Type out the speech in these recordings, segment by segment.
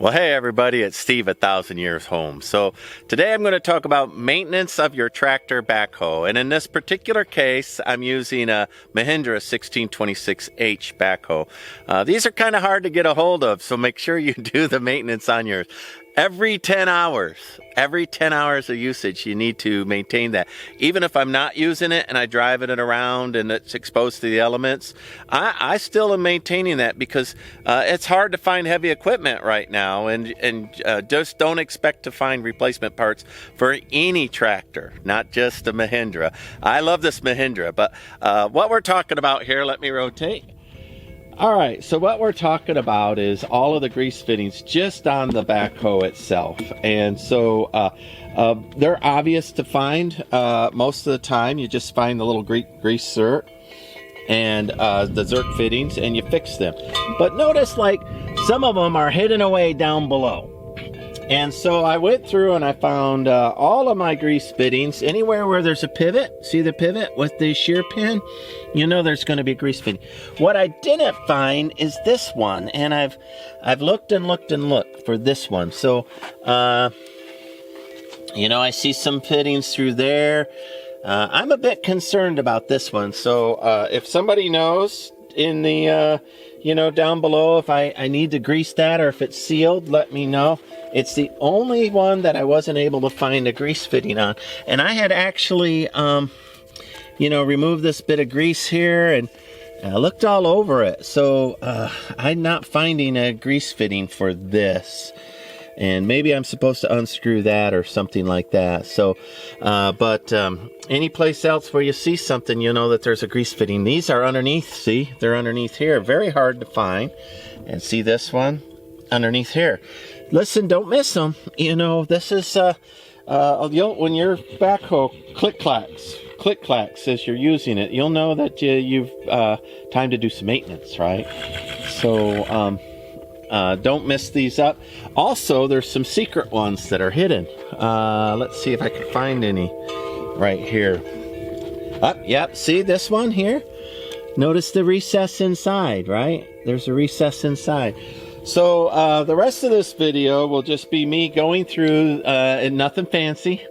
Well, hey everybody, it's Steve at 1000 Years Home. So today I'm going to talk about maintenance of your tractor backhoe. And in this particular case, I'm using a Mahindra 1626H backhoe. These are kind of hard to get a hold of, so make sure you do the maintenance on yours. Every 10 hours of usage, you need to maintain that. Even if I'm not using it and I drive it around and it's exposed to the elements, I still am maintaining that because it's hard to find heavy equipment right now, and just don't expect to find replacement parts for any tractor, not just a Mahindra. I love this Mahindra, but what we're talking about here, let me rotate. All right, so what we're talking about is all of the grease fittings just on the backhoe itself. And so they're obvious to find most of the time. You just find the little grease Zerk and the Zerk fittings and you fix them. But notice like some of them are hidden away down below. And so I went through and I found all of my grease fittings. Anywhere where there's a pivot, see the pivot with the shear pin? You know there's going to be a grease fitting. What I didn't find is this one, and I've looked and looked and looked for this one. So, you know, I see some fittings through there. I'm a bit concerned about this one. So if somebody knows in the, you know, down below, if I need to grease that or if it's sealed, let me know. It's the only one that I wasn't able to find a grease fitting on. And I had actually, you know, removed this bit of grease here and I looked all over it. So I'm not finding a grease fitting for this. And maybe I'm supposed to unscrew that or something like that. So, but any place else where you see something, you know that there's a grease fitting. These are underneath, see? They're underneath here. Very hard to find. And see this one? Underneath here. Listen, don't miss them. You know, this is, when your backhoe click-clacks as you're using it, you'll know that you've time to do some maintenance, right? So, don't mess these up. Also, there's some secret ones that are hidden. Let's see if I can find any right here. Yep, see this one here? Notice the recess inside, right? There's a recess inside. So the rest of this video will just be me going through, and nothing fancy,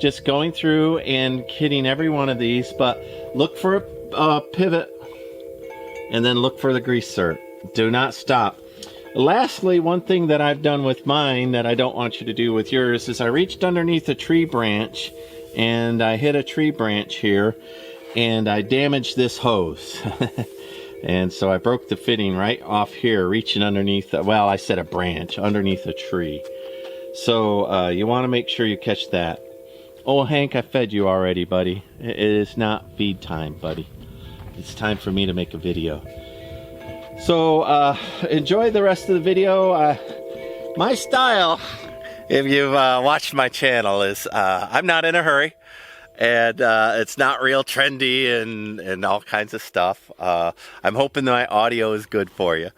just going through and hitting every one of these. But look for a pivot and then look for the grease Zerk. Do not stop. Lastly, one thing that I've done with mine that I don't want you to do with yours is I reached underneath a tree branch and I hit a tree branch here and I damaged this hose. And so I broke the fitting right off here, reaching underneath, well, I said a branch, underneath a tree. So you want to make sure you catch that. Oh, Hank, I fed you already, buddy. It is not feed time, buddy. It's time for me to make a video. So enjoy the rest of the video. My style, if you've watched my channel, is I'm not in a hurry. And it's not real trendy and all kinds of stuff. I'm hoping that my audio is good for you.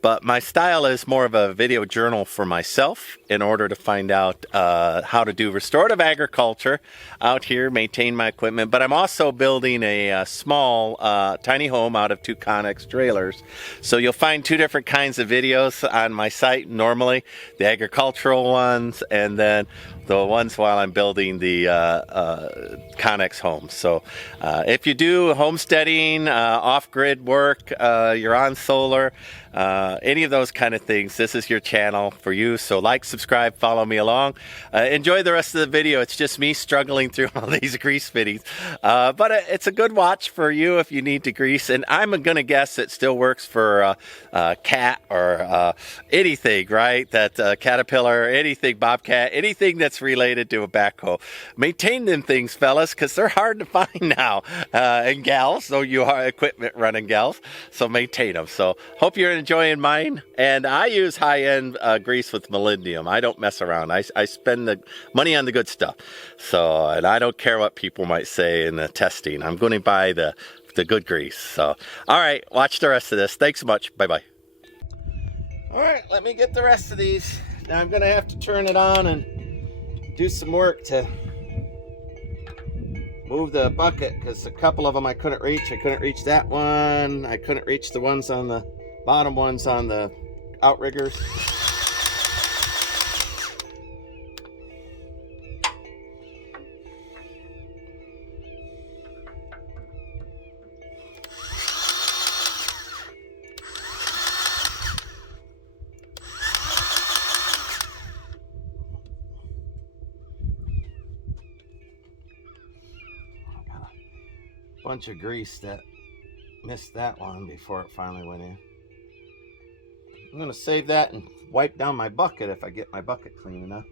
But my style is more of a video journal for myself in order to find out how to do restorative agriculture out here, maintain my equipment. But I'm also building a small, tiny home out of 2 Connex trailers. So you'll find 2 different kinds of videos on my site normally. The agricultural ones and then the ones while I'm building the Connex homes. So if you do homesteading, off-grid work, you're on solar, any of those kind of things, this is your channel for you. So like, subscribe, follow me along. Enjoy the rest of the video. It's just me struggling through all these grease fittings. But it's a good watch for you if you need to grease. And I'm going to guess it still works for cat or anything, right? That Caterpillar, anything, Bobcat, anything that's related to a backhoe. Maintain them things, fellas, because they're hard to find now. And gals, so you are equipment running gals. So maintain them. So hope you're enjoying mine. And I use high-end grease with molybdenum. I don't mess around. I spend the money on the good stuff. So, and I don't care what people might say in the testing. I'm going to buy the good grease. So, all right, watch the rest of this. Thanks so much. Bye-bye. All right, let me get the rest of these. Now I'm going to have to turn it on and do some work to move the bucket because a couple of them I couldn't reach. I couldn't reach that one. I couldn't reach the ones on the bottom ones on the outriggers. bunch of grease that missed that one before it finally went in. I'm going to save that and wipe down my bucket if I get my bucket clean enough.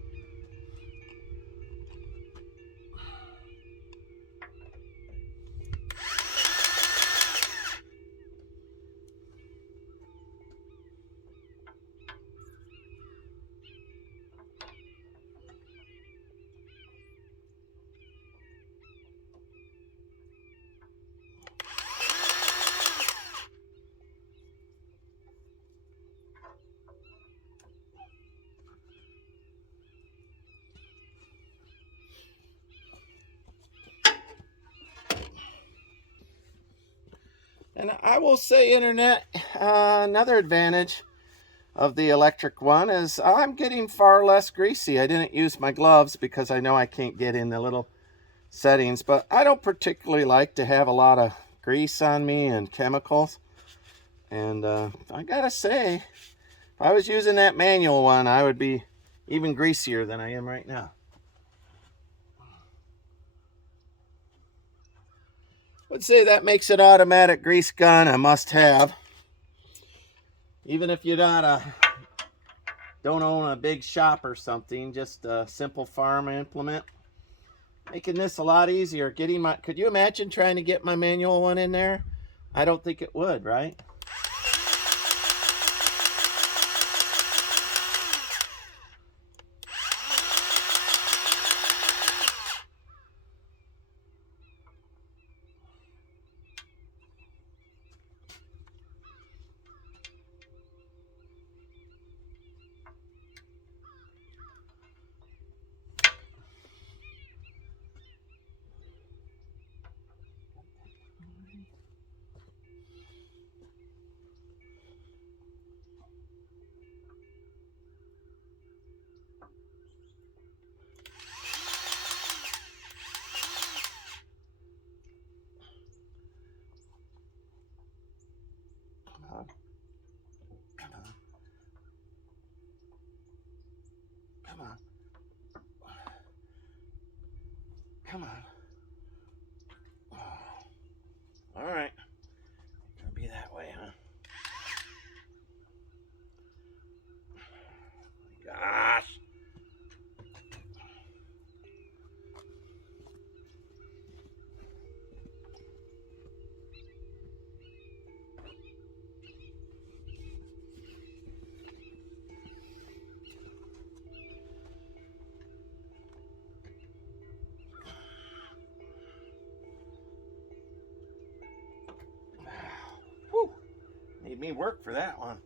And I will say, Internet, another advantage of the electric one is I'm getting far less greasy. I didn't use my gloves because I know I can't get in the little settings, but I don't particularly like to have a lot of grease on me and chemicals. And I gotta say, if I was using that manual one, I would be even greasier than I am right now. Would say that makes an automatic grease gun a must-have. Even if you don't own a big shop or something, just a simple farm implement, making this a lot easier. Could you imagine trying to get my manual one in there? I don't think it would, right? Come on. Oh. All right. Gonna be that way, huh? Gosh. Whew. Made me work for that one.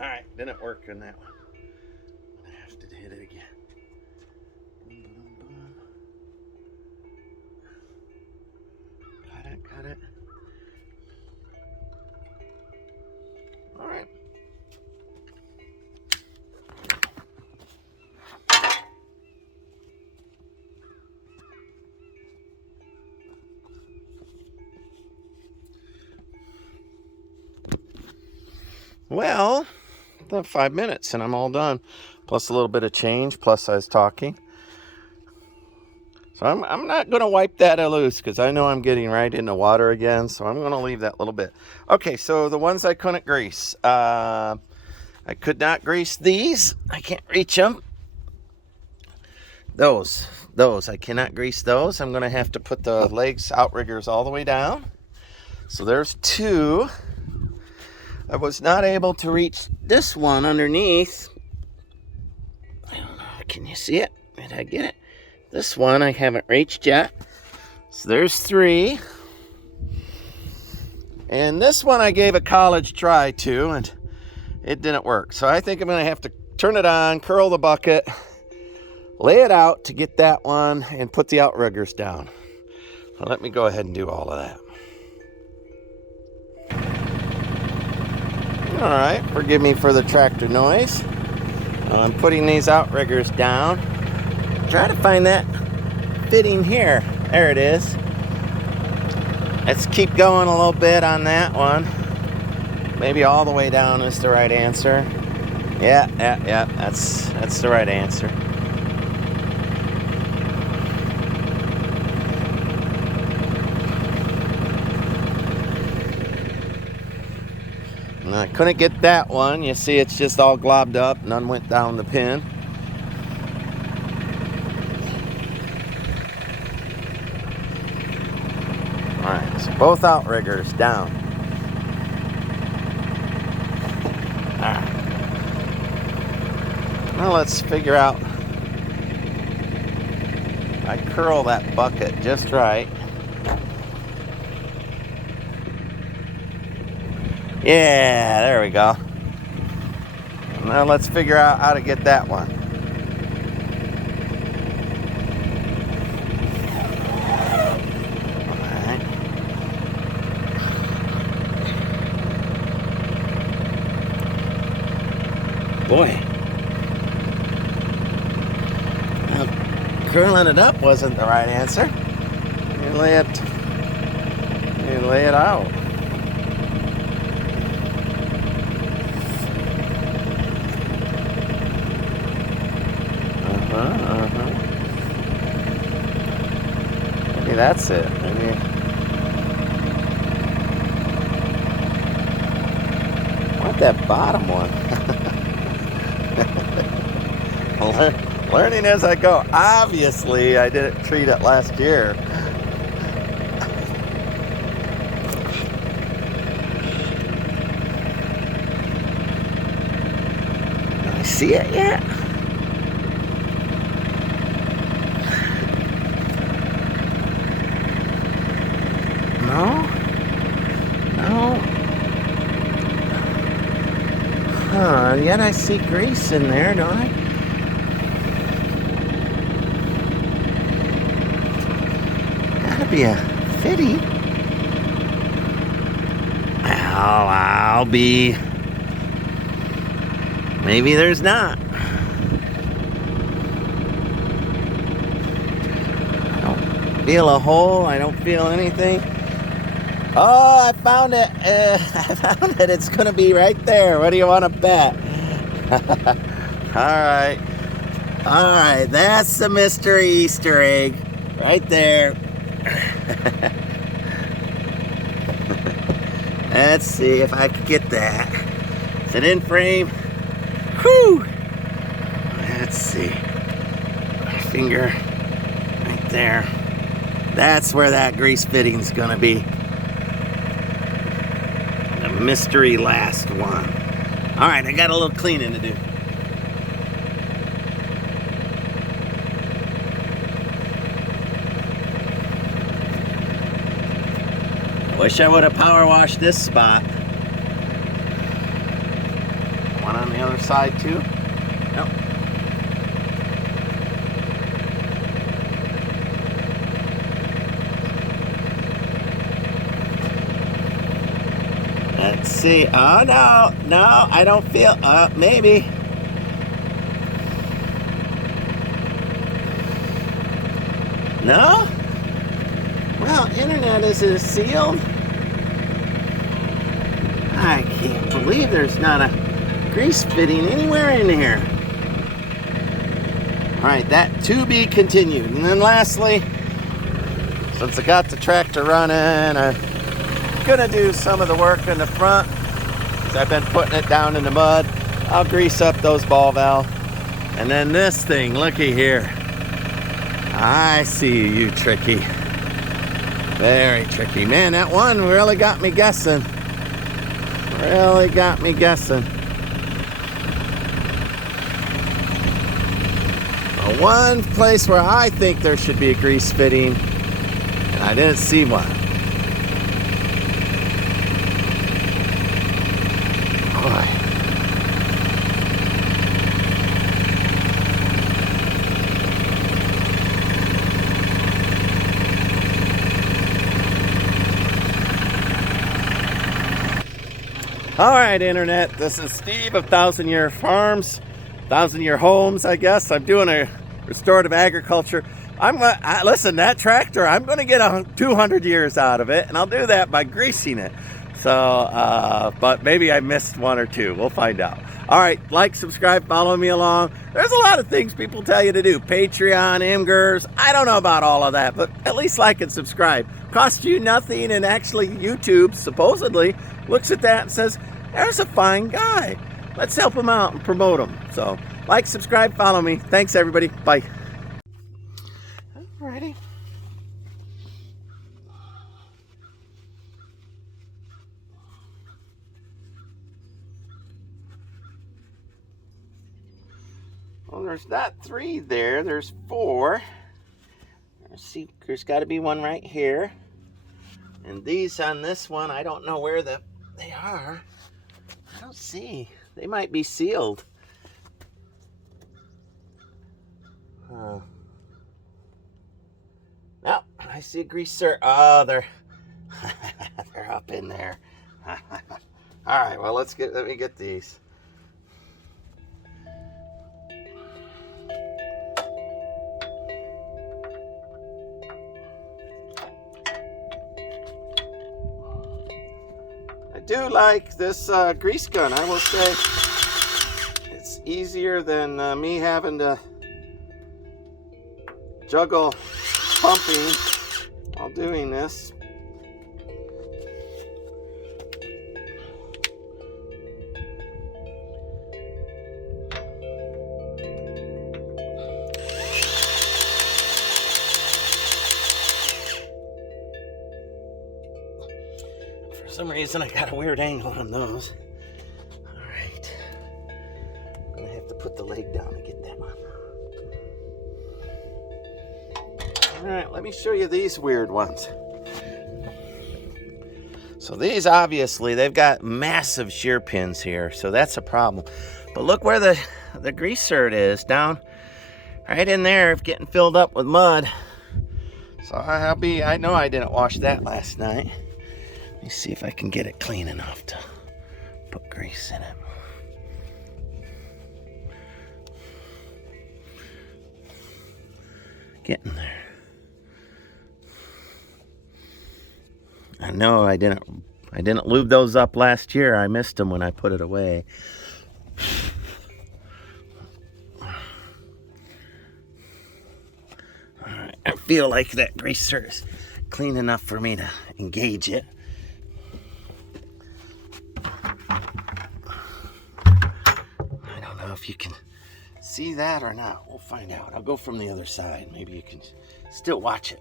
Alright, didn't work on that one. I have to hit it again. Boom, boom, boom. Got it. Alright. Well, about 5 minutes and I'm all done. Plus a little bit of change, plus I was talking. So I'm not going to wipe that loose because I know I'm getting right into water again. So I'm going to leave that little bit. Okay, so the ones I couldn't grease. I could not grease these. I can't reach them. Those, I cannot grease those. I'm going to have to put the legs outriggers all the way down. So there's 2. I was not able to reach this one underneath. I don't know. Can you see it? Did I get it? This one I haven't reached yet. So there's 3. And this one I gave a college try to, and it didn't work. So I think I'm going to have to turn it on, curl the bucket, lay it out to get that one, and put the outriggers down. So let me go ahead and do all of that. All right, forgive me for the tractor noise. I'm putting these outriggers down. Try to find that fitting here. There it is. Let's keep going a little bit on that one. Maybe all the way down is the right answer. Yeah, that's the right answer. And I couldn't get that one. You see it's just all globbed up. None went down the pin. Alright, so both outriggers down. Alright. Now let's figure out. I curl that bucket just right. Yeah, there we go. Now let's figure out how to get that one. Alright. Boy. Well, curling it up wasn't the right answer. You lay it out. Maybe that's it. Maybe. I want that bottom one. Learning as I go. Obviously, I didn't treat it last year. Can I see it yet? No. Huh, yet I see grease in there, don't I? Gotta be a fitty. I'll be. Maybe there's not. I don't feel a hole. I don't feel anything. Oh, I found it. I found it. It's going to be right there. What do you want to bet? All right. That's the mystery Easter egg. Right there. Let's see if I can get that. Is it in frame? Whew. Let's see. My finger right there. That's where that grease fitting's going to be. Mystery last one. All right, I got a little cleaning to do. Wish I would have power washed this spot. One on the other side too. Nope. Let's see. Oh, no, I don't feel, maybe. No? Well, internet is sealed. I can't believe there's not a grease fitting anywhere in here. All right, that to be continued. And then lastly, since I got the tractor running, I'm gonna do some of the work in the front because I've been putting it down in the mud. I'll grease up those ball valves. And then this thing, looky here. I see you, tricky. Very tricky. Man, that one really got me guessing. Really got me guessing. The one place where I think there should be a grease fitting, and I didn't see one. Boy. All right, Internet, this is Steve of 1,000 Year Farms, 1,000 Year Homes, I guess. I'm doing a restorative agriculture. Listen, that tractor, I'm going to get 200 years out of it, and I'll do that by greasing it. So, but maybe I missed one or two. We'll find out. All right, like, subscribe, follow me along. There's a lot of things people tell you to do. Patreon, Imgurs, I don't know about all of that, but at least like and subscribe. Cost you nothing, and actually YouTube supposedly looks at that and says, there's a fine guy. Let's help him out and promote him. So, like, subscribe, follow me. Thanks, everybody. Bye. Alrighty. Well, there's not 3 there. There's 4. Let's see. There's got to be one right here. And these on this one, I don't know where they are. I don't see. They might be sealed. No, I see a greaser. Oh, they're they're up in there. All right, well, let me get these. I do like this grease gun. I will say it's easier than me having to juggle pumping while doing this. For some reason I got a weird angle on those. Alright. I'm gonna have to put the leg down to get that one. Alright, let me show you these weird ones. So these, obviously, they've got massive shear pins here, so that's a problem. But look where the grease cert is, down right in there, getting filled up with mud. So I know I didn't wash that last night. Let me see if I can get it clean enough to put grease in it. Getting there. I know I didn't lube those up last year. I missed them when I put it away. All right, I feel like that greaser is clean enough for me to engage it. I don't know if you can see that or not. We'll find out. I'll go from the other side. Maybe you can still watch it.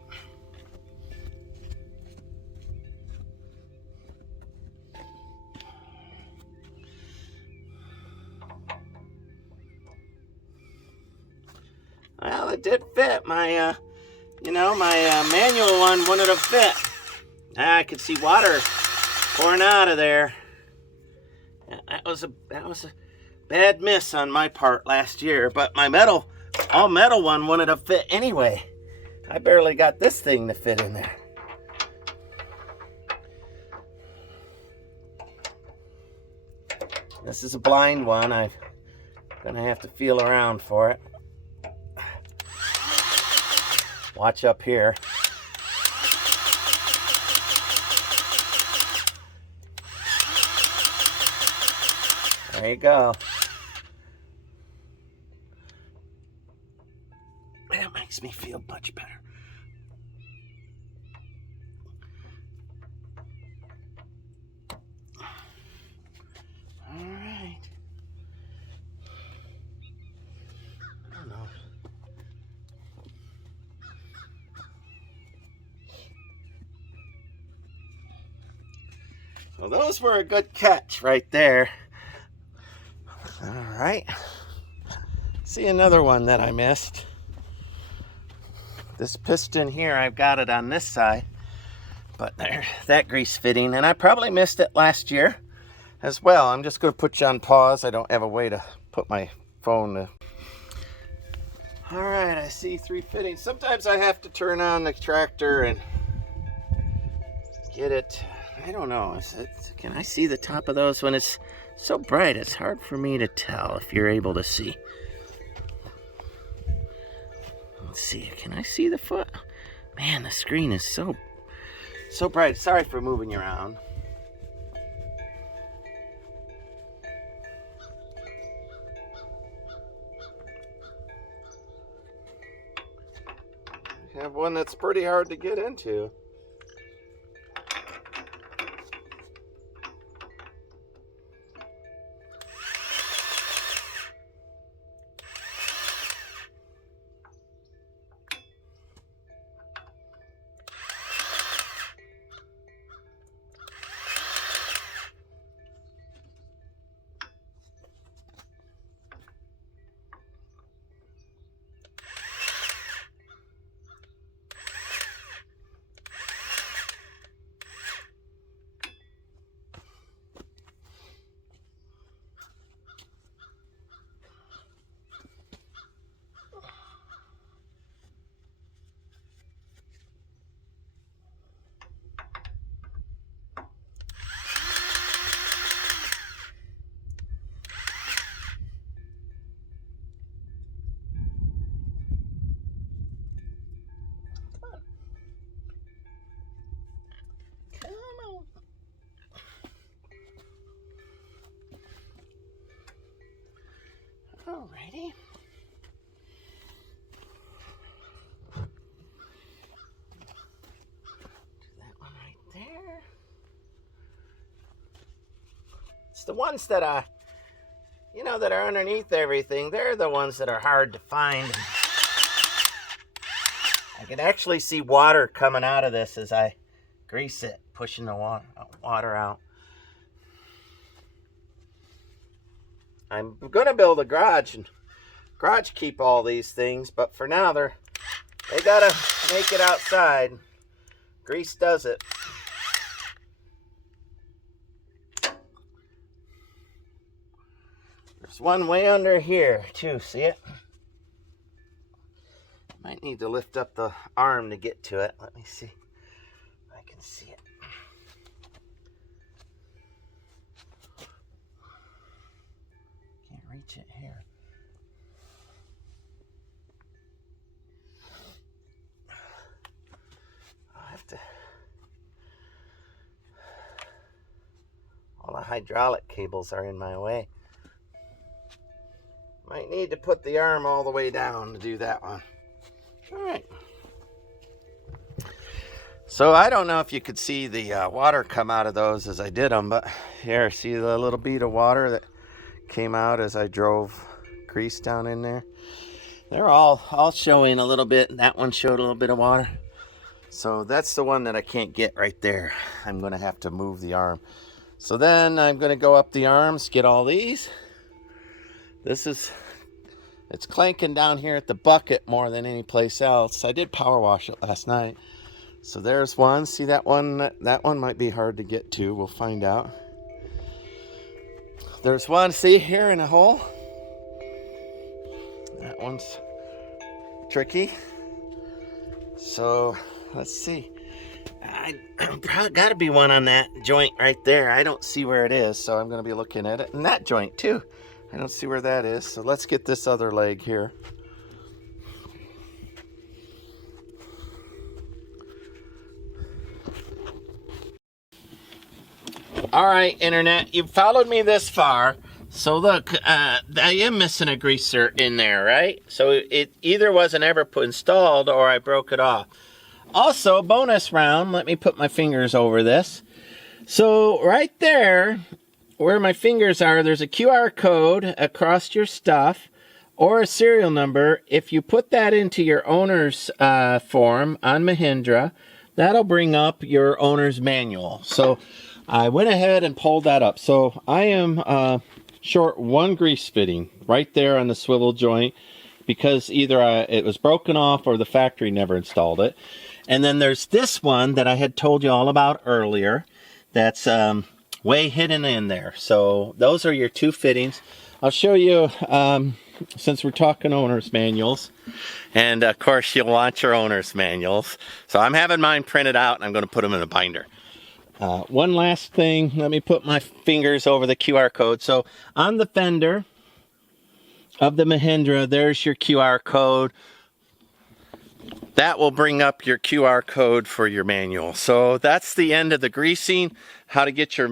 Well, it did fit. My manual one wouldn't have fit. I could see water pouring out of there. That was a bad miss on my part last year. But my all metal one wouldn't have fit anyway. I barely got this thing to fit in there. This is a blind one. I'm gonna have to feel around for it. Watch up here. There you go. That makes me feel much better. All right. I don't know. Well, those were a good catch right there. All right. See another one that I missed. This piston here, I've got it on this side, but there, that grease fitting, and I probably missed it last year as well. I'm just going to put you on pause. I don't have a way to put my phone to... All right, I see 3 fittings. Sometimes I have to turn on the tractor and get it. I don't know. Can I see the top of those when it's so bright? It's hard for me to tell if you're able to see. Let's see. Can I see the foot? Man, the screen is so bright. Sorry for moving you around. I have one that's pretty hard to get into. Alrighty. Do that one right there. It's the ones that that are underneath everything. They're the ones that are hard to find. I can actually see water coming out of this as I grease it, pushing the water out. I'm gonna build a garage and keep all these things, but for now they gotta make it outside. Grease does it. There's one way under here too, see it? Might need to lift up the arm to get to it. Let me see if I can see it. Can't reach it here. I'll have to... All the hydraulic cables are in my way. Might need to put the arm all the way down to do that one. All right. So I don't know if you could see the water come out of those as I did them, but here, see the little bead of water that came out as I drove grease down in there? They're all showing a little bit. That one showed a little bit of water. So that's the one that I can't get right there. I'm going to have to move the arm. So then I'm going to go up the arms, get all these. It's clanking down here at the bucket more than any place else. I did power wash it last night. So there's one. See that one? That one might be hard to get to. We'll find out. There's one, see, here in a hole. That one's tricky. So let's see. Probably got to be one on that joint right there. I don't see where it is, so I'm going to be looking at it. And that joint too. I don't see where that is. So let's get this other leg here. All right, Internet, you've followed me this far. So look, I am missing a greaser in there, right? So it either wasn't ever installed or I broke it off. Also, bonus round, let me put my fingers over this. So right there, where my fingers are, there's a QR code across your stuff or a serial number. If you put that into your owner's form on Mahindra, that'll bring up your owner's manual. So I went ahead and pulled that up. So I am short one grease fitting right there on the swivel joint because either it was broken off or the factory never installed it. And then there's this one that I had told you all about earlier that's way hidden in there. So those are your two fittings. I'll show you, since we're talking owner's manuals, and of course you'll want your owner's manuals. So I'm having mine printed out and I'm going to put them in a binder. One last thing, let me put my fingers over the QR code. So on the fender of the Mahindra, there's your QR code. That will bring up your QR code for your manual. So that's the end of the greasing, how to get your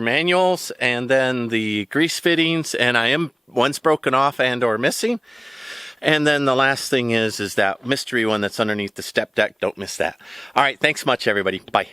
manuals, and then the grease fittings. And one's broken off and or missing. And then the last thing is that mystery one that's underneath the step deck. Don't miss that. All right, thanks much, everybody. Bye.